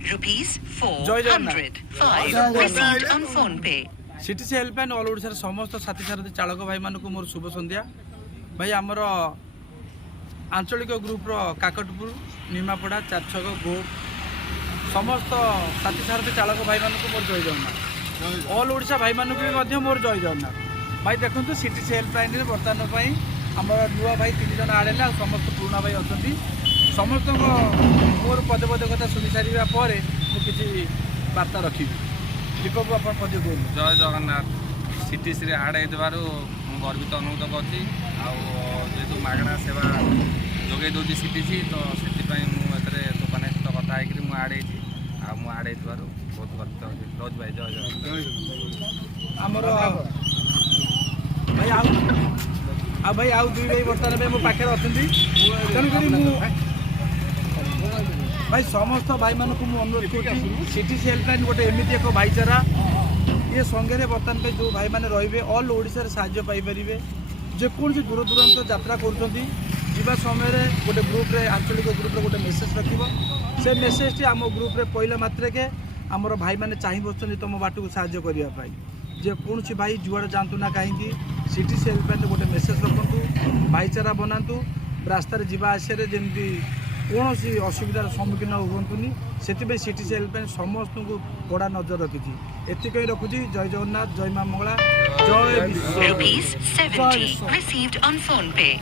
₹405 received on phone pay. CTC helpline all Odisha समस्त साथी सारथी चालक भाई मानक मोर शुभ संध्या भाई आमर आंचलिक ग्रुप्र काकटपुर निमापड़ा चारछक गोप समस्त साथी सारथी चालक भाई मानक मोर जय जगन्नाथ ऑल ओडिशा भाई मानक भी मोर जय जगन्नाथ भाई देखो सीटीसी हेल्पलाइन बर्तमान आम नुआ भाई 3 जन आड़े समस्त पुराणा भाई अच्छा समस्त मोर पदे पदे कथा शुणी सारा पर मुझे बार्ता रखी दीपक आप पदे कहूँ जय जगन्नाथ सीटीसी आड हो गर्वित अनुरोध करती जेहतु मागणा सेवा जोगे दूसरी सीटीसी तो से मुझे तोफान सहित कथा है आड़े आड़े बहुत गर्वित रोज भाई जय जगन्नाथ आमर भाई भाई आउ दुई भाई बर्तमान मो पाखे अच्छा तेणुक भाई समस्त भाई मानक अनुरोध कर सीटीसी हेल्पलाइन गोटे एमती एक भाईचारा ये संगे बर्तमान पे जो भाई मैंने रे ऑल ओडिशा साहाय्य पाइपर जेकोसी दूर दूरांत यात्रा कर समय गोटे ग्रुप्रे आंचलिक ग्रुप्रे गोटे मेसेज रखिब से मेसेज टी आम ग्रुप्रे पहला मात्रे के आमर भाई मैंने चाह बस तुम बाट को साहाय्य करने जेकोसी भाई जुआड़े जातु ना कहीं सीटीसी हेल्पलाइन गोटे मेसेज रखु भाईचारा बनातु रास्तार जावा आसिया जमी कौन असुविधार सम्मुखीन हुंतुनि से सीटीसी हेल्पलाइन समस्त को कड़ा नजर रखी एतिक रखुची जय जगन्नाथ जय मां मंगला जय ₹70 received on phone pay.